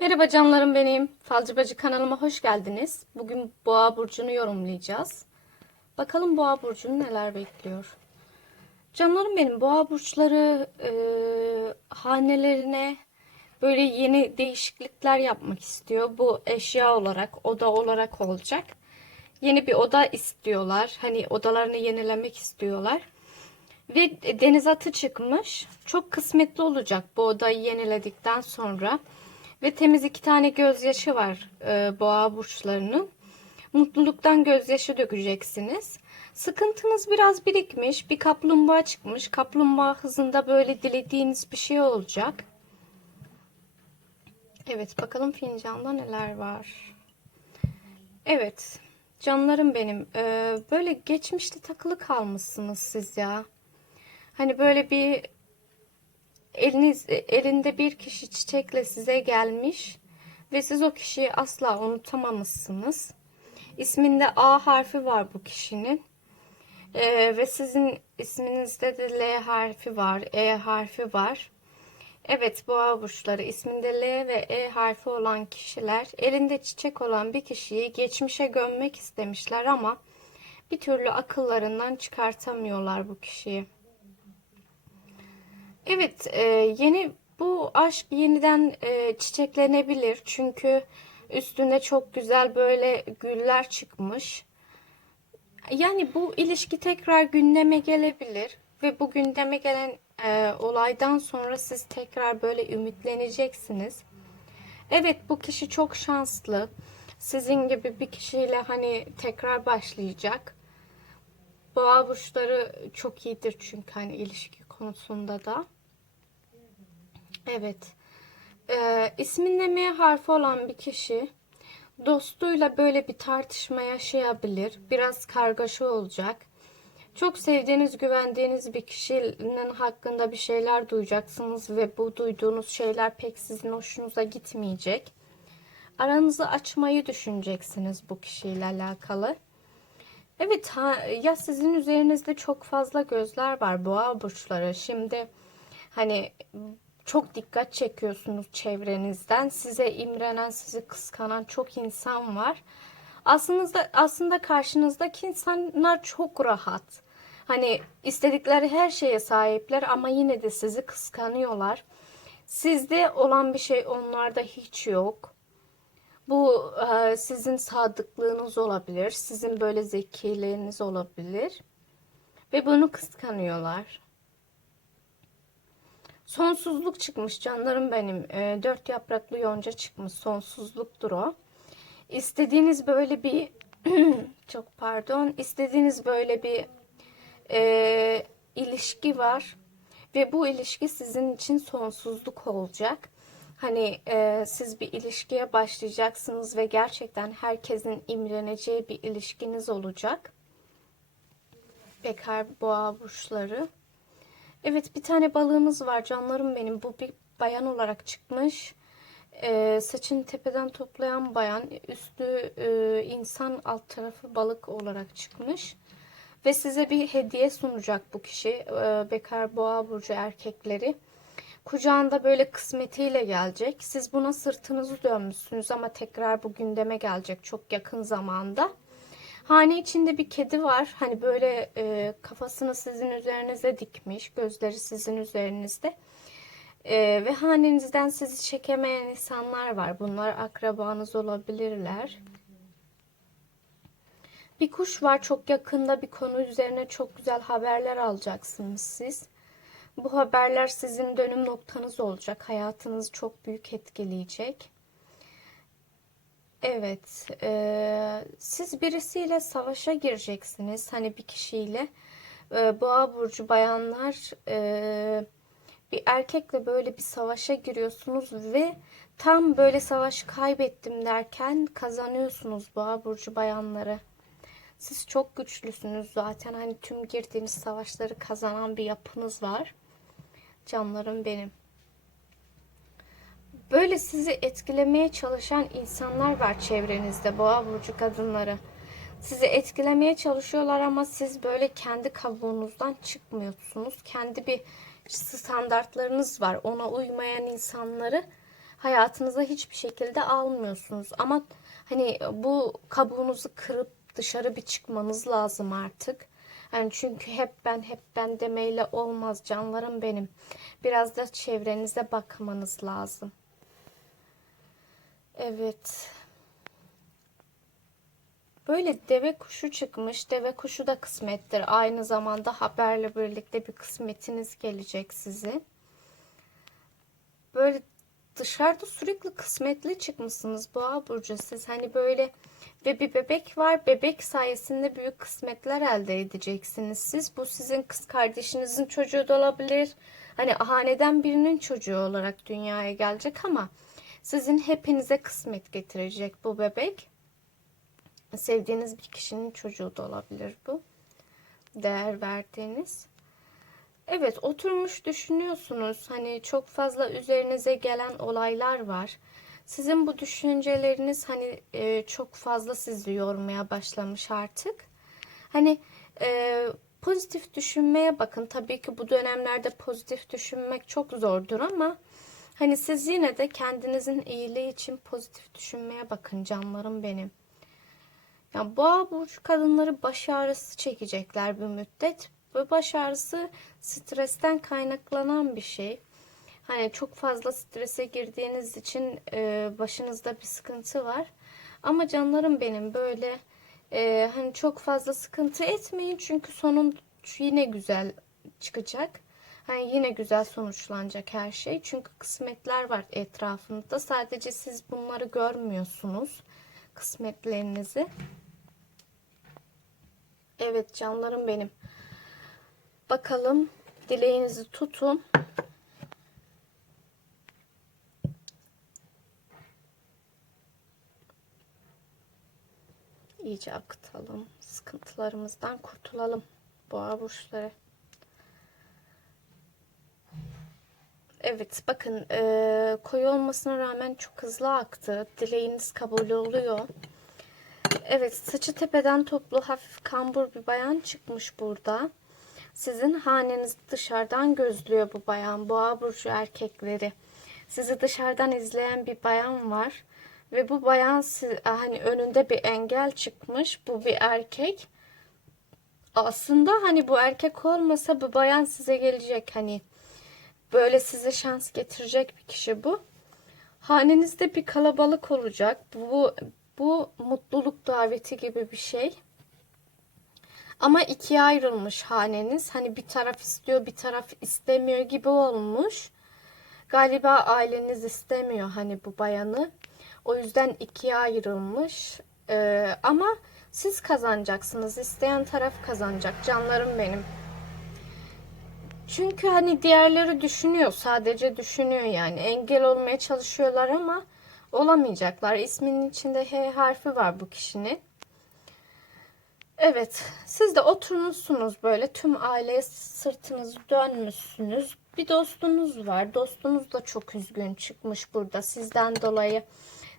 Merhaba canlarım benim. Falcı Bacı kanalıma hoş geldiniz. Bugün Boğa burcunu yorumlayacağız. Bakalım Boğa burcunu neler bekliyor. Canlarım benim Boğa burçları e, hanelerine böyle yeni değişiklikler yapmak istiyor. Bu eşya olarak, oda olarak olacak. Yeni bir oda istiyorlar. Hani odalarını yenilemek istiyorlar. Ve deniz atı çıkmış. Çok kısmetli olacak bu odayı yeniledikten sonra. Ve temiz iki tane gözyaşı var e, boğa burçlarının. Mutluluktan gözyaşı dökeceksiniz. Sıkıntınız biraz birikmiş. Bir kaplumbağa çıkmış. Kaplumbağa hızında böyle dilediğiniz bir şey olacak. Evet bakalım fincanda neler var. Evet canlarım benim. e, böyle geçmişte takılı kalmışsınız siz ya. Hani böyle bir eliniz elinde bir kişi çiçekle size gelmiş ve siz o kişiyi asla unutamamışsınız. İsminde A harfi var bu kişinin. Ee, ve sizin isminizde de L harfi var, E harfi var. Evet boğa burçları isminde L ve E harfi olan kişiler elinde çiçek olan bir kişiyi geçmişe gömmek istemişler ama bir türlü akıllarından çıkartamıyorlar bu kişiyi. Evet, e, yeni bu aşk yeniden e, çiçeklenebilir çünkü üstünde çok güzel böyle güller çıkmış. Yani bu ilişki tekrar gündeme gelebilir ve bu gündeme gelen e, olaydan sonra siz tekrar böyle ümitleneceksiniz. Evet, bu kişi çok şanslı. Sizin gibi bir kişiyle hani tekrar başlayacak. Boğa burçları çok iyidir çünkü hani ilişki konusunda da. Evet. Ee, isminde M harfi olan bir kişi dostuyla böyle bir tartışma yaşayabilir. Biraz kargaşa olacak. Çok sevdiğiniz, güvendiğiniz bir kişinin hakkında bir şeyler duyacaksınız ve bu duyduğunuz şeyler pek sizin hoşunuza gitmeyecek. Aranızı açmayı düşüneceksiniz bu kişiyle alakalı. Evet, ha, ya sizin üzerinizde çok fazla gözler var boğa burçları. Şimdi hani çok dikkat çekiyorsunuz çevrenizden. Size imrenen, sizi kıskanan çok insan var. Aslında aslında karşınızdaki insanlar çok rahat. Hani istedikleri her şeye sahipler ama yine de sizi kıskanıyorlar. Sizde olan bir şey onlarda hiç yok. Bu e, sizin sadıklığınız olabilir, sizin böyle zekiliğiniz olabilir ve bunu kıskanıyorlar. Sonsuzluk çıkmış canlarım benim. E, dört yapraklı yonca çıkmış. Sonsuzluktur o. İstediğiniz böyle bir çok pardon. istediğiniz böyle bir e, ilişki var. Ve bu ilişki sizin için sonsuzluk olacak. Hani e, siz bir ilişkiye başlayacaksınız ve gerçekten herkesin imreneceği bir ilişkiniz olacak. Bekar boğa burçları. Evet bir tane balığımız var canlarım benim. Bu bir bayan olarak çıkmış. Ee, saçını tepeden toplayan bayan. Üstü e, insan alt tarafı balık olarak çıkmış. Ve size bir hediye sunacak bu kişi. Ee, bekar boğa burcu erkekleri. Kucağında böyle kısmetiyle gelecek. Siz buna sırtınızı dönmüşsünüz ama tekrar bu gündeme gelecek çok yakın zamanda. Hane içinde bir kedi var. Hani böyle e, kafasını sizin üzerinize dikmiş. Gözleri sizin üzerinizde. E, ve hanenizden sizi çekemeyen insanlar var. Bunlar akrabanız olabilirler. Bir kuş var çok yakında bir konu üzerine çok güzel haberler alacaksınız siz. Bu haberler sizin dönüm noktanız olacak. Hayatınızı çok büyük etkileyecek. Evet, e, siz birisiyle savaşa gireceksiniz. Hani bir kişiyle. E, Boğa burcu bayanlar e, bir erkekle böyle bir savaşa giriyorsunuz ve tam böyle savaşı kaybettim derken kazanıyorsunuz Boğa burcu bayanları. Siz çok güçlüsünüz zaten. Hani tüm girdiğiniz savaşları kazanan bir yapınız var. Canlarım benim. Böyle sizi etkilemeye çalışan insanlar var çevrenizde, boğa burcu kadınları. Sizi etkilemeye çalışıyorlar ama siz böyle kendi kabuğunuzdan çıkmıyorsunuz. Kendi bir standartlarınız var. Ona uymayan insanları hayatınıza hiçbir şekilde almıyorsunuz. Ama hani bu kabuğunuzu kırıp dışarı bir çıkmanız lazım artık. Yani çünkü hep ben hep ben demeyle olmaz canlarım benim. Biraz da çevrenize bakmanız lazım. Evet. Böyle deve kuşu çıkmış. Deve kuşu da kısmettir. Aynı zamanda haberle birlikte bir kısmetiniz gelecek size. Böyle dışarıda sürekli kısmetli çıkmışsınız Boğa burcu siz. Hani böyle ve bir bebek var. Bebek sayesinde büyük kısmetler elde edeceksiniz siz. Bu sizin kız kardeşinizin çocuğu da olabilir. Hani haneden birinin çocuğu olarak dünyaya gelecek ama sizin hepinize kısmet getirecek bu bebek. Sevdiğiniz bir kişinin çocuğu da olabilir bu. Değer verdiğiniz. Evet, oturmuş düşünüyorsunuz. Hani çok fazla üzerinize gelen olaylar var. Sizin bu düşünceleriniz hani e, çok fazla sizi yormaya başlamış artık. Hani e, pozitif düşünmeye bakın. Tabii ki bu dönemlerde pozitif düşünmek çok zordur ama hani siz yine de kendinizin iyiliği için pozitif düşünmeye bakın canlarım benim. Yani boğa burcu kadınları baş ağrısı çekecekler bir müddet. Ve baş ağrısı stresten kaynaklanan bir şey. Hani çok fazla strese girdiğiniz için e, başınızda bir sıkıntı var. Ama canlarım benim böyle e, hani çok fazla sıkıntı etmeyin çünkü sonun yine güzel çıkacak. Hani yine güzel sonuçlanacak her şey. Çünkü kısmetler var etrafınızda. Sadece siz bunları görmüyorsunuz. Kısmetlerinizi. Evet canlarım benim. Bakalım dileğinizi tutun. İyice akıtalım. Sıkıntılarımızdan kurtulalım. Boğa burçları. Evet bakın e, koyu olmasına rağmen çok hızlı aktı. Dileğiniz kabul oluyor. Evet saçı tepeden toplu hafif kambur bir bayan çıkmış burada. Sizin hanenizi dışarıdan gözlüyor bu bayan. Boğa burcu erkekleri. Sizi dışarıdan izleyen bir bayan var. Ve bu bayan hani önünde bir engel çıkmış. Bu bir erkek. Aslında hani bu erkek olmasa bu bayan size gelecek. Hani böyle size şans getirecek bir kişi bu. Hanenizde bir kalabalık olacak. Bu bu mutluluk daveti gibi bir şey. Ama ikiye ayrılmış haneniz. Hani bir taraf istiyor bir taraf istemiyor gibi olmuş. Galiba aileniz istemiyor hani bu bayanı. O yüzden ikiye ayrılmış. Ee, ama siz kazanacaksınız. İsteyen taraf kazanacak. Canlarım benim. Çünkü hani diğerleri düşünüyor. Sadece düşünüyor yani. Engel olmaya çalışıyorlar ama olamayacaklar. İsminin içinde H harfi var bu kişinin. Evet, siz de oturmuşsunuz böyle tüm aileye sırtınızı dönmüşsünüz. Bir dostunuz var. Dostunuz da çok üzgün çıkmış burada sizden dolayı.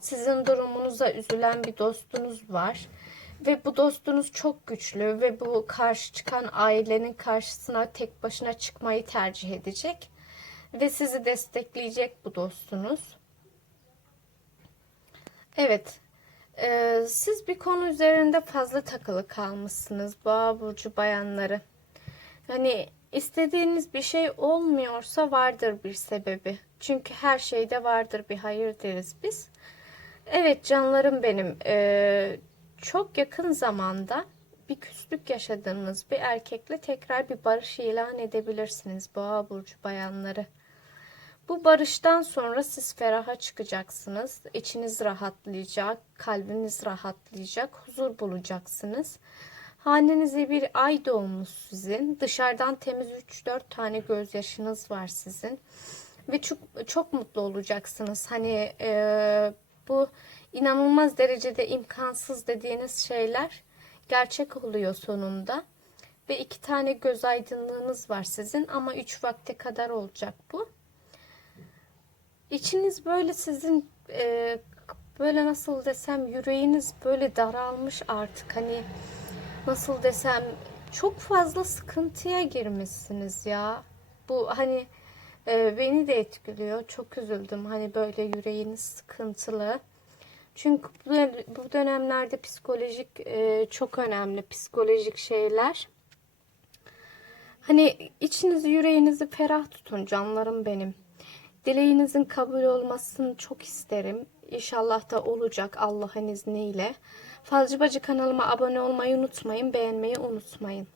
Sizin durumunuza üzülen bir dostunuz var. Ve bu dostunuz çok güçlü ve bu karşı çıkan ailenin karşısına tek başına çıkmayı tercih edecek. Ve sizi destekleyecek bu dostunuz. Evet, ee, siz bir konu üzerinde fazla takılı kalmışsınız boğa burcu bayanları. Hani istediğiniz bir şey olmuyorsa vardır bir sebebi. Çünkü her şeyde vardır bir hayır deriz biz. Evet canlarım benim. Ee, çok yakın zamanda bir küslük yaşadığınız bir erkekle tekrar bir barış ilan edebilirsiniz boğa burcu bayanları. Bu barıştan sonra siz feraha çıkacaksınız. İçiniz rahatlayacak, kalbiniz rahatlayacak, huzur bulacaksınız. Hanenize bir ay doğmuş sizin. Dışarıdan temiz 3-4 tane gözyaşınız var sizin. Ve çok, çok mutlu olacaksınız. Hani e, bu inanılmaz derecede imkansız dediğiniz şeyler gerçek oluyor sonunda. Ve iki tane göz aydınlığınız var sizin ama 3 vakte kadar olacak bu. İçiniz böyle sizin e, böyle nasıl desem yüreğiniz böyle daralmış artık hani nasıl desem çok fazla sıkıntıya girmişsiniz ya. Bu hani Ee, beni de etkiliyor. Çok üzüldüm. Hani böyle yüreğiniz sıkıntılı. Çünkü bu dön- bu dönemlerde psikolojik e, çok önemli. Psikolojik şeyler. Hani içinizi yüreğinizi ferah tutun canlarım benim. Dileğinizin kabul olmasını çok isterim. İnşallah da olacak Allah'ın izniyle. Falcı Bacı kanalıma abone olmayı unutmayın. Beğenmeyi unutmayın.